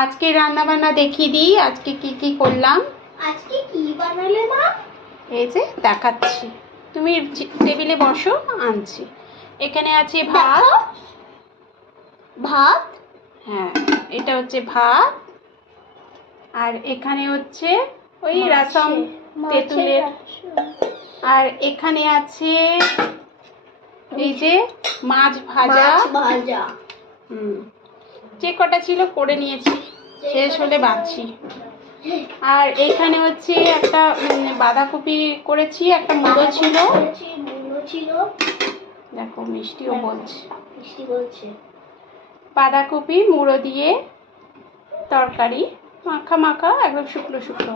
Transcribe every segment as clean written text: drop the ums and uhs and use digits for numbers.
আজকে রান্না বান্না দেখিয়ে দিই। আজকে কি কি করলাম। আজকে কি বানালে মা? এই যে দেখাচ্ছি, তুমি টেবিলে বসো, আনছি। এখানে আছে ভাত। ভাত? হ্যাঁ, এটা হচ্ছে ভাত। আর এখানে হচ্ছে ওই রসম তেঁতুলের। আর এখানে আছে এই যে মাছ ভাজা। যে কটা ছিল করে নিয়েছি, শেষ হলে বাঁচছি। আর এখানে হচ্ছে একটা বাঁধাকপি করেছি, একটা মুড়ো ছিল। দেখো মিষ্টিও বলছে বাঁধাকপি মুড়ো দিয়ে তরকারি, মাখা মাখা, একদম শুকনো শুকনো।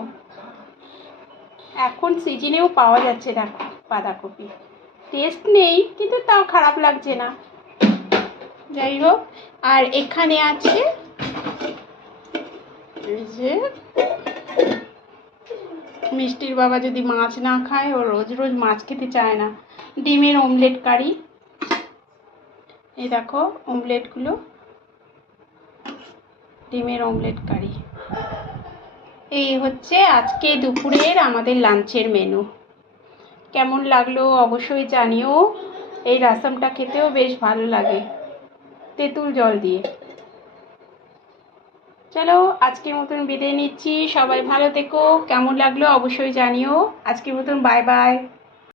এখন সিজনেও পাওয়া যাচ্ছে দেখো বাঁধাকপি। টেস্ট নেই কিন্তু তাও খারাপ লাগছে না, যাই হোক। আর এখানে আছে এই যে মিষ্টির বাবা যদি মাছ না খায়, ও রোজ রোজ মাছ খেতে চায় না, ডিমের অমলেট কারি। এই দেখো অমলেটগুলো, ডিমের অমলেট কারি। এই হচ্ছে আজকে দুপুরের আমাদের লাঞ্চের মেনু। কেমন লাগলো অবশ্যই জানিও। এই রাসমটা খেতেও বেশ ভালো লাগে তেঁতুল জল দিয়ে। চলো আজকের মতন বিদায় নিচ্ছি, সবাই ভালো থেকো। কেমন লাগলো অবশ্যই জানিও। আজকের মতন বাই বাই।